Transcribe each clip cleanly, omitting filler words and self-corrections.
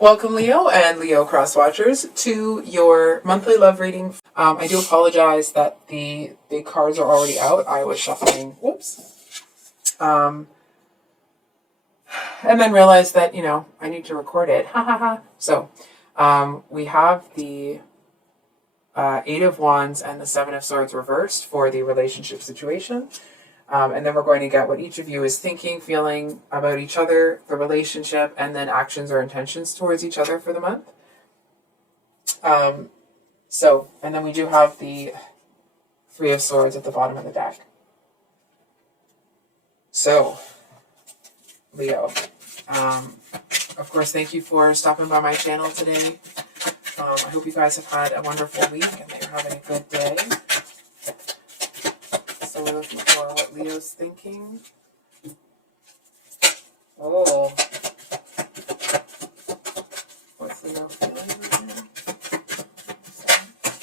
Welcome, Leo and Leo cross-watchers, to your monthly love reading. I do apologize that the cards are already out. I was shuffling, whoops, and then realized that, I need to record it. Ha ha ha. So we have the Eight of Wands and the Seven of Swords reversed for the relationship situation. And then we're going to get what each of you is thinking, feeling about each other, the relationship, and then actions or intentions towards each other for the month. And then we do have the Three of Swords at the bottom of the deck. So, Leo, of course, thank you for stopping by my channel today. I hope you guys have had a wonderful week and that you're having a good day. So we're looking for what Leo's thinking. Oh. What's Leo feeling right now?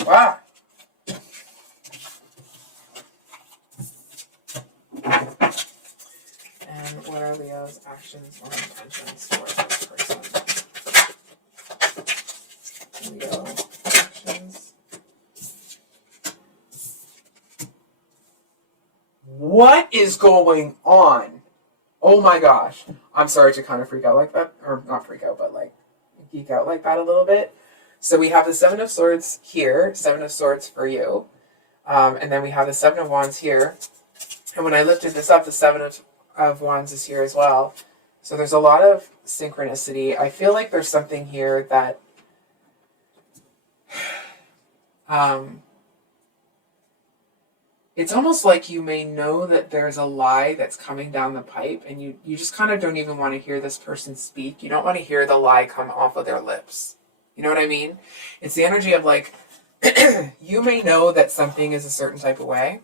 Wow. And what are Leo's actions or intentions for this person? Leo actions. What is going on? Oh my gosh. I'm sorry to kind of freak out like that. Or not freak out, but like geek out like that a little bit. So we have the Seven of Swords here. Seven of Swords for you. And then we have the Seven of Wands here. And when I lifted this up, the Seven of Wands is here as well. So there's a lot of synchronicity. I feel like there's something here that it's almost like you may know that there's a lie that's coming down the pipe, and you just kind of don't even want to hear this person speak. You don't want to hear the lie come off of their lips. You know what I mean? It's the energy of like, you may know that something is a certain type of way,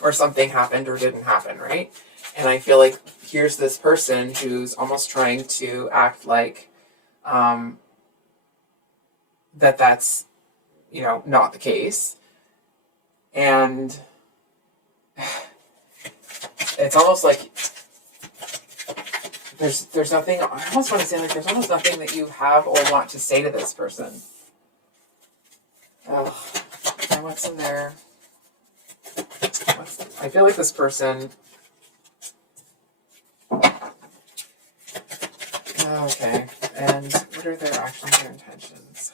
or something happened or didn't happen, right? And I feel like here's this person who's almost trying to act like that's, not the case. And it's almost like there's nothing, I almost want to say like there's almost nothing that you have or want to say to this person. And what's in there? I feel like this person, okay, and what are their actions or intentions?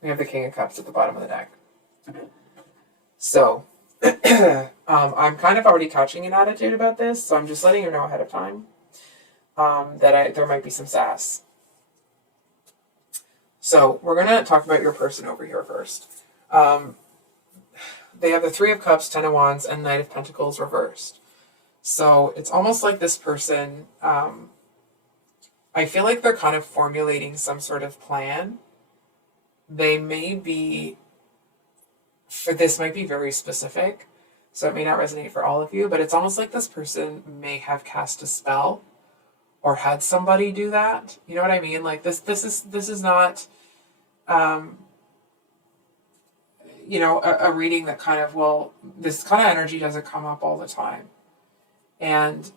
We have the King of Cups at the bottom of the deck. So, I'm kind of already couching an attitude about this, so I'm just letting you know ahead of time that there might be some sass. So, we're going to talk about your person over here first. They have the Three of Cups, Ten of Wands, and Knight of Pentacles reversed. So, it's almost like this person, I feel like they're kind of formulating some sort of plan. They may be, this might be very specific, so it may not resonate for all of you, but it's almost like this person may have cast a spell or had somebody do that. You know what I mean? Like this is not, a reading that kind of, this kind of energy doesn't come up all the time. And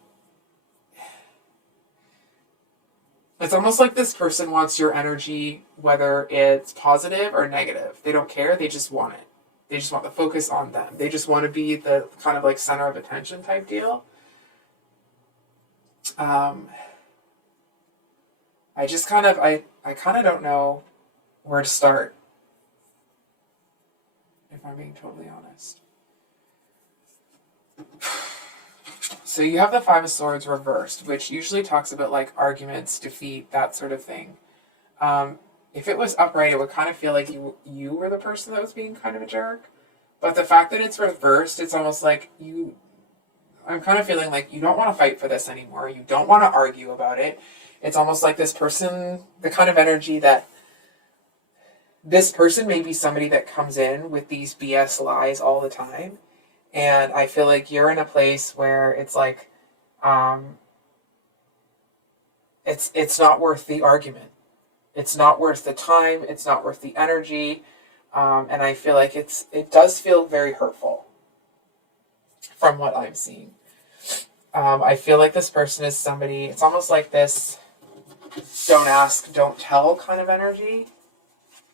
it's almost like this person wants your energy, whether it's positive or negative. They don't care. They just want it. They just want the focus on them. They just want to be the kind of like center of attention type deal. I kind of don't know where to start, if I'm being totally honest. So you have the Five of Swords reversed, which usually talks about like arguments, defeat, that sort of thing. If it was upright, it would kind of feel like you were the person that was being kind of a jerk. But the fact that it's reversed, it's almost like I'm kind of feeling like you don't want to fight for this anymore. You don't want to argue about it. It's almost like this person, the kind of energy that this person may be somebody that comes in with these BS lies all the time. And I feel like you're in a place where it's like, it's not worth the argument. It's not worth the time. It's not worth the energy. And I feel like it does feel very hurtful from what I'm seeing. I feel like this person is somebody, it's almost like this don't ask, don't tell kind of energy.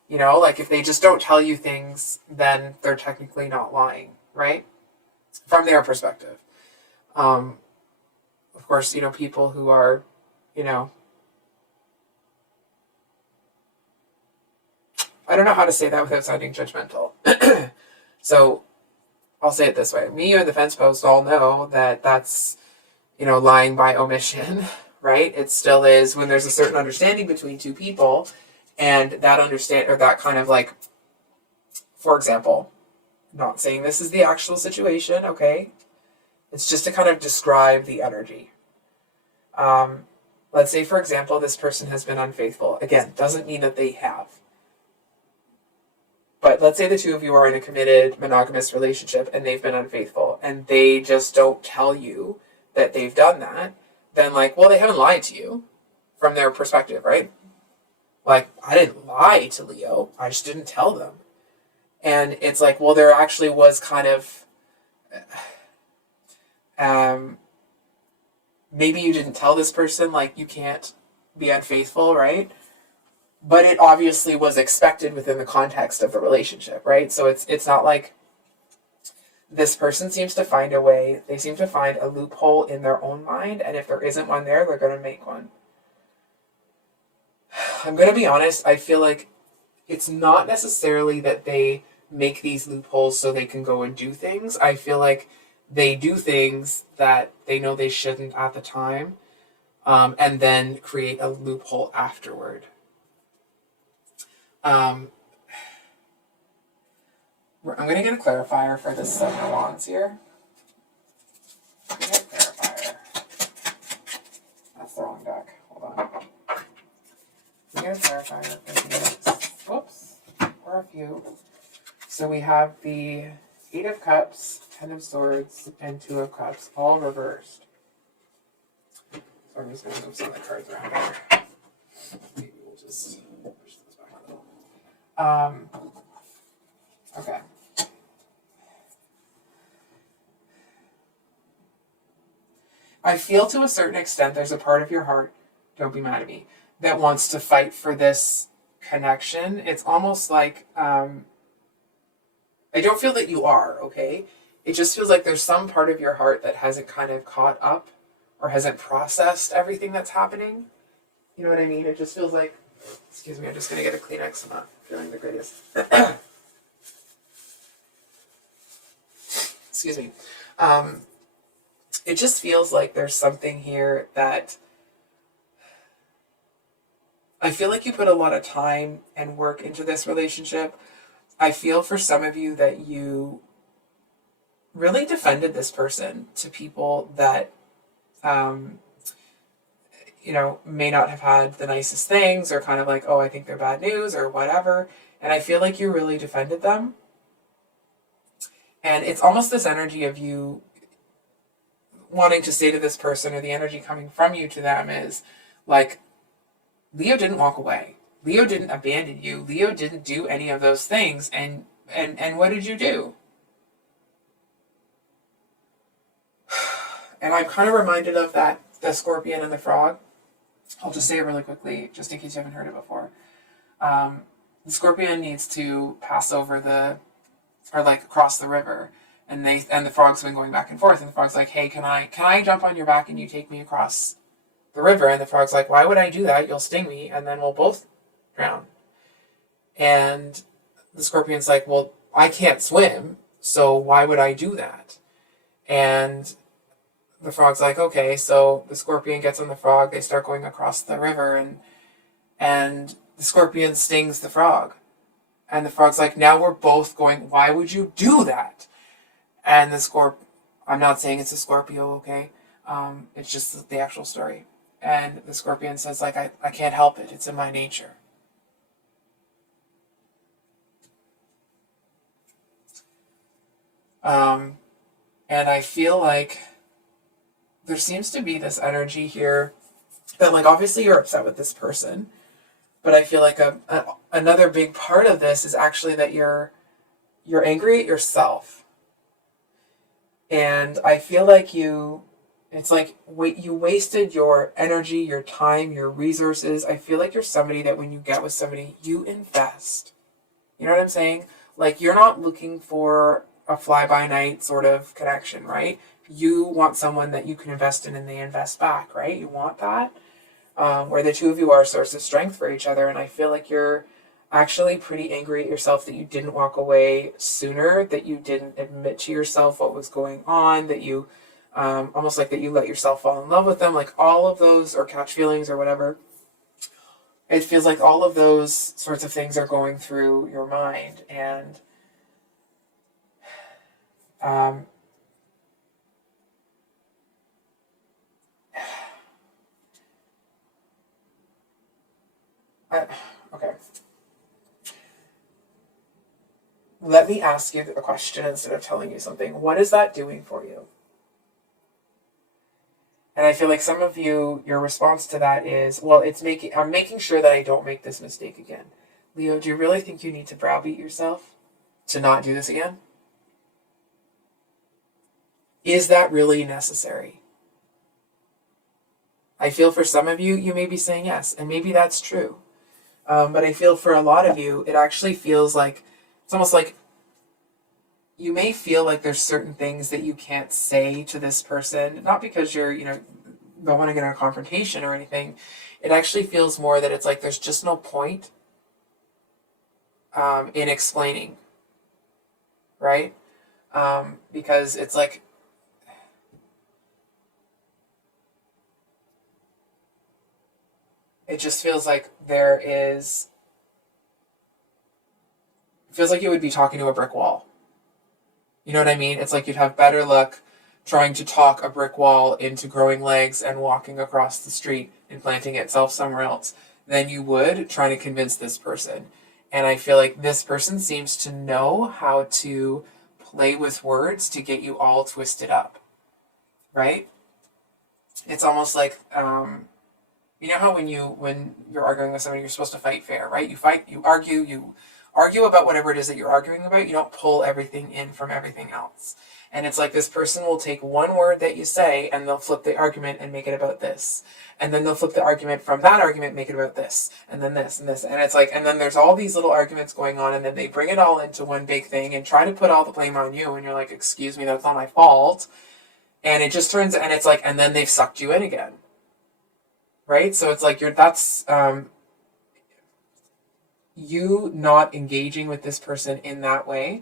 You know, like if they just don't tell you things, then they're technically not lying, right? From their perspective. Of course, you know, people who are, you know, I don't know how to say that without sounding judgmental. So I'll say it this way. Me, you, and the fence post all know that that's, you know, lying by omission, right? It still is when there's a certain understanding between two people, and that understand, or that kind of like, for example, not saying this is the actual situation, okay? It's just to kind of describe the energy. Let's say, for example, this person has been unfaithful. Again, doesn't mean that they have. But let's say the two of you are in a committed monogamous relationship and they've been unfaithful and they just don't tell you that they've done that. Then like, well, they haven't lied to you from their perspective, right? Like, I didn't lie to Leo. I just didn't tell them. And it's like, well, there actually was kind of, maybe you didn't tell this person, like, you can't be unfaithful, right? But it obviously was expected within the context of the relationship, right? So it's not like this person seems to find a way, they seem to find a loophole in their own mind, and if there isn't one there, they're going to make one. I'm going to be honest, I feel like it's not necessarily that they make these loopholes so they can go and do things. I feel like they do things that they know they shouldn't at the time, and then create a loophole afterward. I'm going to get a clarifier for this Seven of Wands here. Get a clarifier. That's the wrong deck. Hold on. We get a clarifier for these. Whoops. Or a few. So we have the Eight of Cups, Ten of Swords, and Two of Cups, all reversed. So I'm just going to move some of the cards around here. Maybe we'll just push this back a little. Okay. I feel to a certain extent there's a part of your heart, don't be mad at me, that wants to fight for this connection. It's almost like, I don't feel that you are, okay? It just feels like there's some part of your heart that hasn't kind of caught up or hasn't processed everything that's happening. You know what I mean? It just feels like, excuse me, I'm just going to get a Kleenex. I'm not feeling the greatest. Excuse me. It just feels like there's something here that I feel like you put a lot of time and work into this relationship. I feel for some of you that you really defended this person to people that, you know, may not have had the nicest things, or kind of like, oh, I think they're bad news or whatever. And I feel like you really defended them. And it's almost this energy of you wanting to say to this person, or the energy coming from you to them is like, Leo didn't walk away. Leo didn't abandon you. Leo didn't do any of those things. And what did you do? And I'm kind of reminded of that, the scorpion and the frog. I'll just say it really quickly, just in case you haven't heard it before. The scorpion needs to pass over or like cross the river. And the frog's been going back and forth. And the frog's like, hey, can I jump on your back and you take me across the river? And the frog's like, why would I do that? You'll sting me and then we'll both drown. And the scorpion's like, well, I can't swim, so why would I do that? And the frog's like, okay. So the scorpion gets on the frog, they start going across the river, and the scorpion stings the frog. And the frog's like, now we're both going, why would you do that? And I'm not saying it's a Scorpio, okay? It's just the actual story. And the scorpion says, like, I can't help it. It's in my nature. And I feel like there seems to be this energy here that, like, obviously you're upset with this person, but I feel like another big part of this is actually that you're angry at yourself. And I feel like you It's like you wasted your energy, your time, your resources. I feel like you're somebody that when you get with somebody, you invest. You know what I'm saying? Like, you're not looking for a fly-by-night sort of connection, right? You want someone that you can invest in and they invest back, right? You want that. Where the two of you are a source of strength for each other. And I feel like you're actually pretty angry at yourself that you didn't walk away sooner, that you didn't admit to yourself what was going on, that you almost like that you let yourself fall in love with them, like all of those, or catch feelings or whatever. It feels like all of those sorts of things are going through your mind. And okay. Let me ask you a question instead of telling you something. What is that doing for you? And I feel like some of you, your response to that is, well, I'm making sure that I don't make this mistake again. Leo, do you really think you need to browbeat yourself to not do this again? Is that really necessary? I feel for some of you, you may be saying yes, and maybe that's true. But I feel for a lot of you, it actually feels like, it's almost like you may feel like there's certain things that you can't say to this person, not because you're, don't want to get in a confrontation or anything. It actually feels more that it's like there's just no point in explaining, right? Because it's like, it just feels like it feels like you would be talking to a brick wall. You know what I mean? It's like you'd have better luck trying to talk a brick wall into growing legs and walking across the street and planting itself somewhere else than you would trying to convince this person. And I feel like this person seems to know how to play with words to get you all twisted up, right? It's almost like, you know how when you're arguing with somebody, you're supposed to fight fair, right? You argue about whatever it is that you're arguing about. You don't pull everything in from everything else. And it's like this person will take one word that you say and they'll flip the argument and make it about this. And then they'll flip the argument from that argument, make it about this. And then this and this. And it's like, and then there's all these little arguments going on, and then they bring it all into one big thing and try to put all the blame on you. And you're like, excuse me, that's not my fault. And it just turns, and it's like, and then they've sucked you in again. Right? So it's like you not engaging with this person in that way.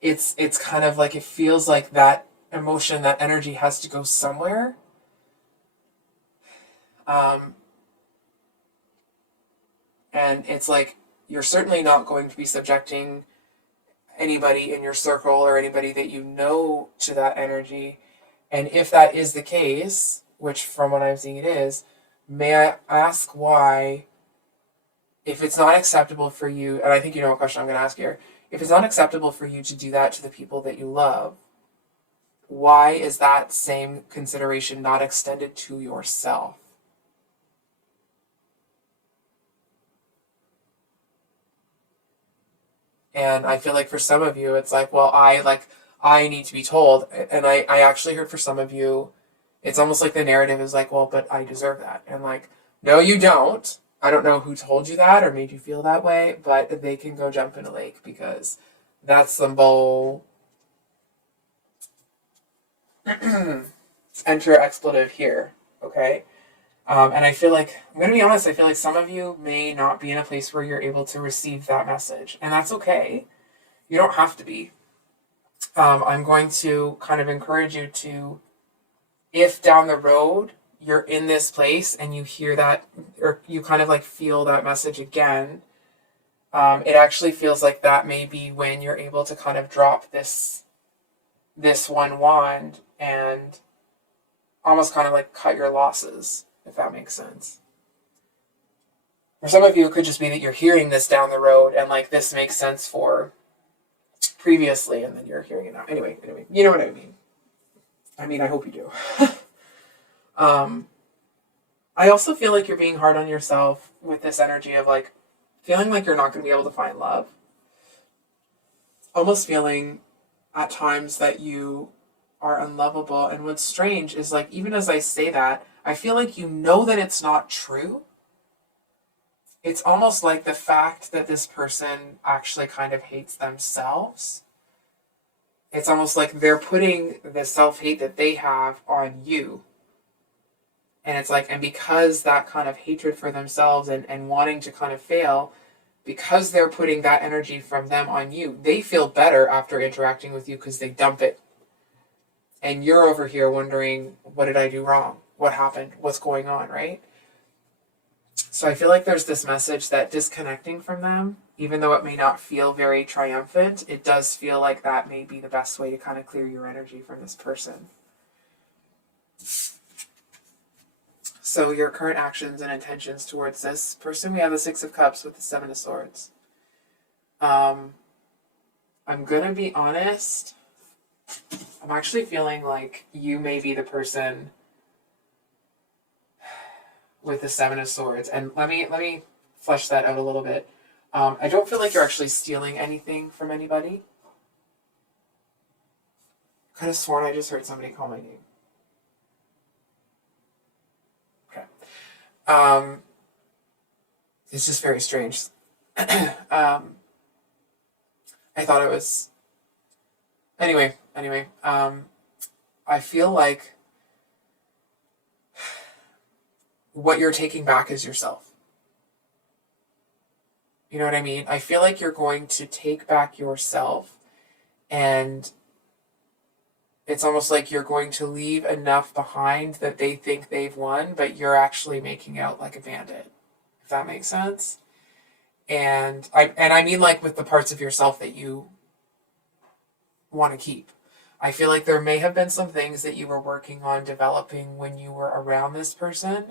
It's kind of like, it feels like that emotion, that energy has to go somewhere. And it's like, you're certainly not going to be subjecting anybody in your circle or anybody that you know to that energy. And if that is the case, which from what I'm seeing it is, may I ask why, if it's not acceptable for you, and I think you know what question I'm going to ask here, if it's not acceptable for you to do that to the people that you love, why is that same consideration not extended to yourself? And I feel like for some of you, it's like, well, I need to be told. And I actually heard for some of you, it's almost like the narrative is like, well, but I deserve that. And like, no, you don't. I don't know who told you that or made you feel that way, but they can go jump in a lake, because that's some bull. Enter expletive here, okay? And I feel like, I'm going to be honest, I feel like some of you may not be in a place where you're able to receive that message. And that's okay. You don't have to be. I'm going to kind of encourage you to, if down the road you're in this place and you hear that, or you kind of like feel that message again, it actually feels like that may be when you're able to kind of drop this one wand and almost kind of like cut your losses, if that makes sense. For some of you, it could just be that you're hearing this down the road and like this makes sense for previously, and then you're hearing it now. Anyway, you know what I mean. I hope you do. I also feel like you're being hard on yourself with this energy of like feeling like you're not going to be able to find love. Almost feeling at times that you are unlovable. And what's strange is like, even as I say that, I feel like you know that it's not true. It's almost like the fact that this person actually kind of hates themselves. It's almost like they're putting the self-hate that they have on you. And it's like, and because that kind of hatred for themselves and wanting to kind of fail, because they're putting that energy from them on you, they feel better after interacting with you because they dump it. And you're over here wondering, what did I do wrong? What happened? What's going on, right? So I feel like there's this message that disconnecting from them, even though it may not feel very triumphant, it does feel like that may be the best way to kind of clear your energy from this person. So your current actions and intentions towards this person, we have the Six of Cups with the Seven of Swords. I'm going to be honest. I'm actually feeling like you may be the person with the Seven of Swords. And let me flesh that out a little bit. I don't feel like you're actually stealing anything from anybody. I could have sworn I just heard somebody call my name. Okay. It's just very strange. I thought it was... Anyway, I feel like what you're taking back is yourself. You know what I mean? I feel like you're going to take back yourself, and it's almost like you're going to leave enough behind that they think they've won, but you're actually making out like a bandit, if that makes sense. And I mean like with the parts of yourself that you want to keep. I feel like there may have been some things that you were working on developing when you were around this person,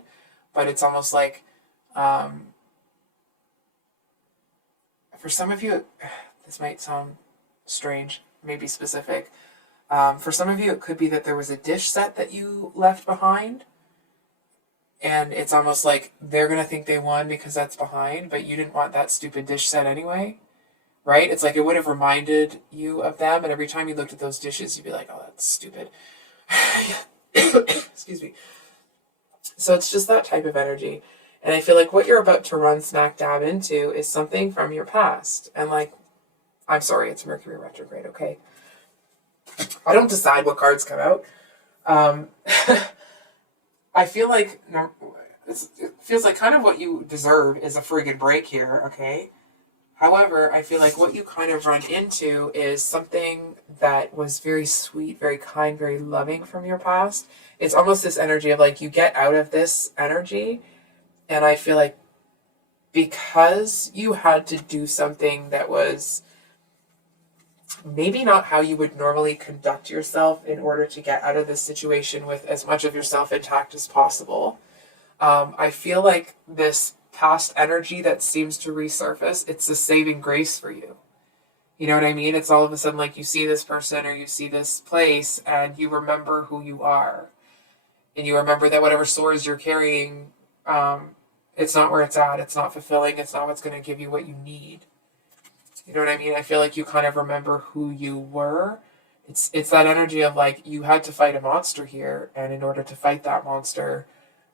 but it's almost like, for some of you, this might sound strange, maybe specific. For some of you, it could be that there was a dish set that you left behind, and it's almost like they're going to think they won because that's behind, but you didn't want that stupid dish set anyway, right? It's like it would have reminded you of them, and every time you looked at those dishes, you'd be like, oh, that's stupid. Excuse me. So it's just that type of energy. And I feel like what you're about to run smack dab into is something from your past. And like, I'm sorry, it's Mercury retrograde, okay? I don't decide what cards come out. I feel like it feels like kind of what you deserve is a friggin' break here, okay? However, I feel like what you kind of run into is something that was very sweet, very kind, very loving from your past. It's almost this energy of like you get out of this energy, and I feel like because you had to do something that was maybe not how you would normally conduct yourself in order to get out of this situation with as much of yourself intact as possible. I feel like this past energy that seems to resurface, it's a saving grace for you. You know what I mean? It's all of a sudden like you see this person or you see this place and you remember who you are. And you remember that whatever sores you're carrying, it's not where it's at. It's not fulfilling. It's not what's going to give you what you need. You know what I mean? I feel like you kind of remember who you were. It's that energy of like you had to fight a monster here, and in order to fight that monster,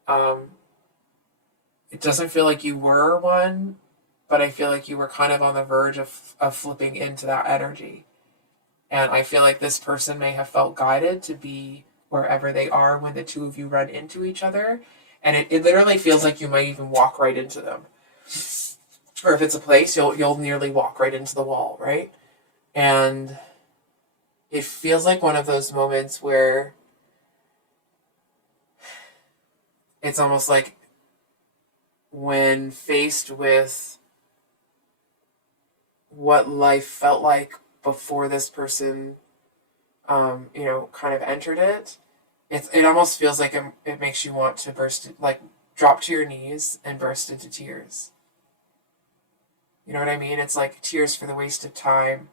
it doesn't feel like you were one, but I feel like you were kind of on the verge of flipping into that energy. And I feel like this person may have felt guided to be wherever they are when the two of you run into each other. And it literally feels like you might even walk right into them. Or if it's a place, you'll nearly walk right into the wall, right? And it feels like one of those moments where it's almost like when faced with what life felt like before this person, kind of entered it, it almost feels like it makes you want to drop to your knees and burst into tears. You know what I mean? It's like tears for the wasted time,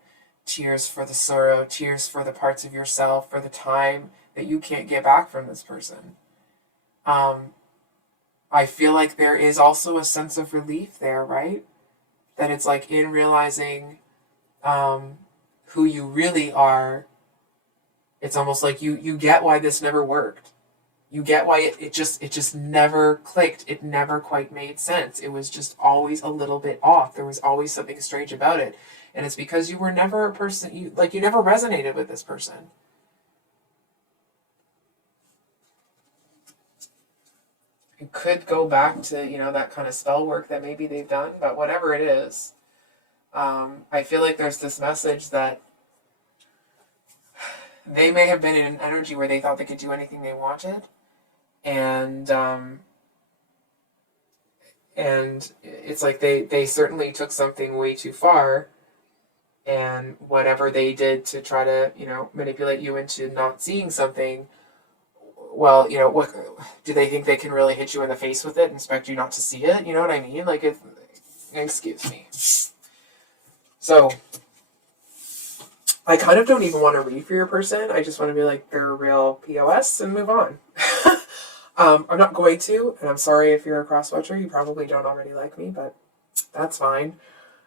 tears for the sorrow, tears for the parts of yourself, for the time that you can't get back from this person. I feel like there is also a sense of relief there, right? That it's like in realizing who you really are, It's almost like you get why this never worked. You get why it just never clicked. It never quite made sense. It was just always a little bit off. There was always something strange about it. And it's because you were never a person, you never resonated with this person. You could go back to, that kind of spell work that maybe they've done, but whatever it is, I feel like there's this message that they may have been in an energy where they thought they could do anything they wanted, and it's like they certainly took something way too far, and whatever they did to try to manipulate you into not seeing something, well, what do they think they can really hit you in the face with it and expect you not to see it? You know what I mean? Like, excuse me. So I kind of don't even want to read for your person. I just want to be like, they're a real POS and move on. I'm not going to, and I'm sorry if you're a cross-watcher. You probably don't already like me, but that's fine.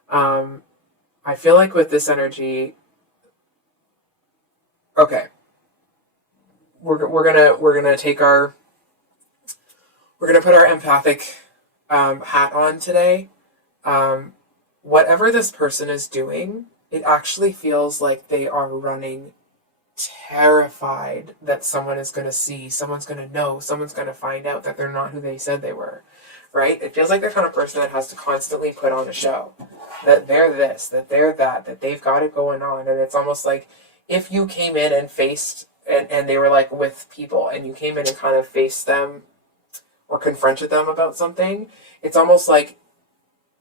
I feel like with this energy, okay, we're gonna take our, we're gonna put our empathic hat on today. Whatever this person is doing, it actually feels like they are running terrified that someone is going to see, someone's going to know, someone's going to find out that they're not who they said they were, right? It feels like the kind of person that has to constantly put on a show, that they're this, that they're that they've got it going on. And it's almost like if you came in and faced, and they were like with people, and you came in and kind of faced them or confronted them about something, it's almost like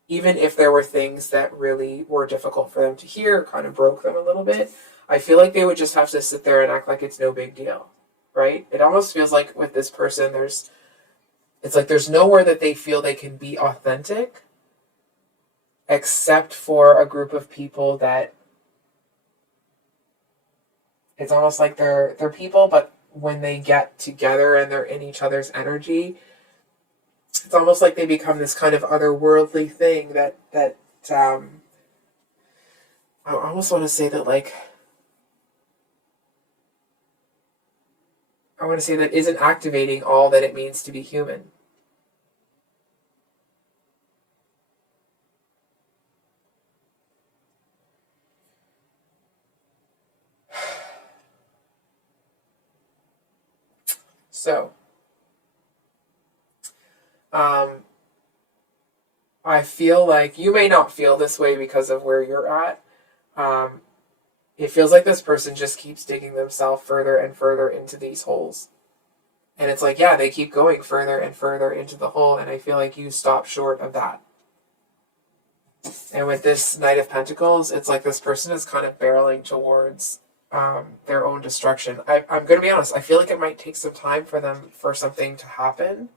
even if there were things that really were difficult for them to hear, kind of broke them a little bit, I feel like they would just have to sit there and act like it's no big deal, right? It almost feels like with this person, it's like there's nowhere that they feel they can be authentic except for a group of people that it's almost like they're people, but when they get together and they're in each other's energy, it's almost like they become this kind of otherworldly thing that I almost want to say that, like, I want to say that isn't activating all that it means to be human. So, I feel like you may not feel this way because of where you're at. It feels like this person just keeps digging themselves further and further into these holes. And it's like, yeah, they keep going further and further into the hole, and I feel like you stop short of that. And with this Knight of Pentacles, it's like this person is kind of barreling towards their own destruction. I'm going to be honest, I feel like it might take some time for them for something to happen.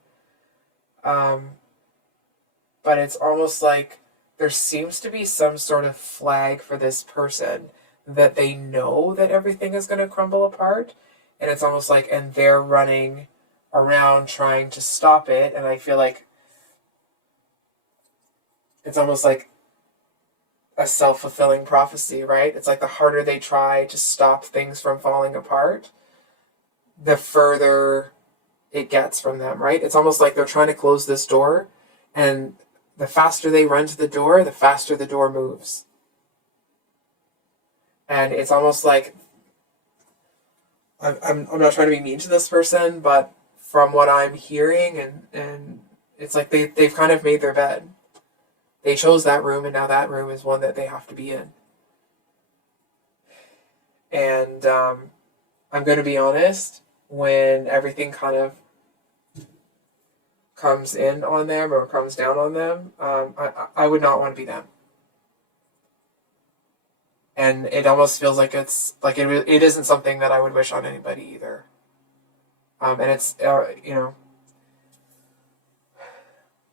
But it's almost like there seems to be some sort of flag for this person that they know that everything is going to crumble apart. And it's almost like, and they're running around trying to stop it. And I feel like it's almost like a self-fulfilling prophecy, right? It's like the harder they try to stop things from falling apart, the further it gets from them, right? It's almost like they're trying to close this door, and the faster they run to the door, the faster the door moves. And it's almost like, I'm not trying to be mean to this person, but from what I'm hearing, and it's like they've kind of made their bed. They chose that room, and now that room is one that they have to be in. And I'm going to be honest, when everything kind of comes in on them or comes down on them, I would not want to be them. And it almost feels like it's like it isn't something that I would wish on anybody either. And it's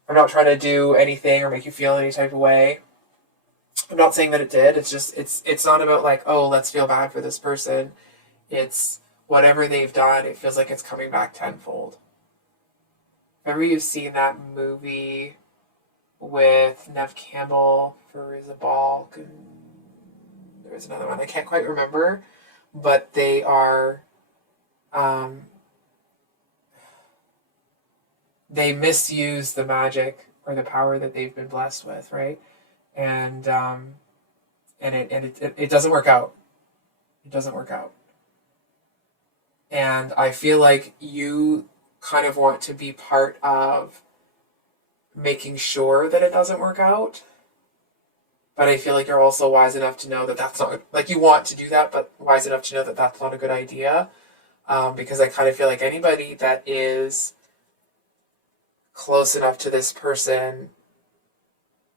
I'm not trying to do anything or make you feel any type of way. I'm not saying that it did. It's just it's not about like, oh, let's feel bad for this person. It's whatever they've done, it feels like it's coming back tenfold. Remember you've seen that movie with Nev Campbell, Fairuza Balk, and there was another one I can't quite remember, but they misuse the magic or the power that they've been blessed with, right? And it doesn't work out. It doesn't work out. And I feel like you kind of want to be part of making sure that it doesn't work out. But I feel like you're also wise enough to know that that's not, like, you want to do that, but wise enough to know that that's not a good idea. Because I kind of feel like anybody that is close enough to this person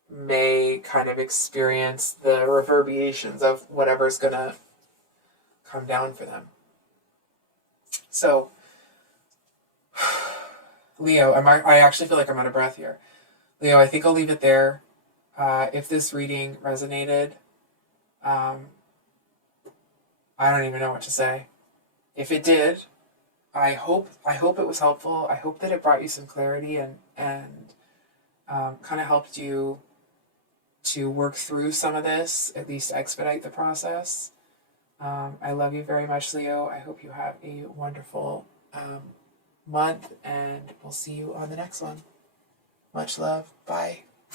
may kind of experience the reverberations of whatever's going to come down for them. So, Leo, I actually feel like I'm out of breath here. Leo, I think I'll leave it there. If this reading resonated, I don't even know what to say. If it did, I hope it was helpful. I hope that it brought you some clarity and kind of helped you to work through some of this, at least expedite the process. I love you very much, Leo. I hope you have a wonderful month, and we'll see you on the next one. Much love. Bye.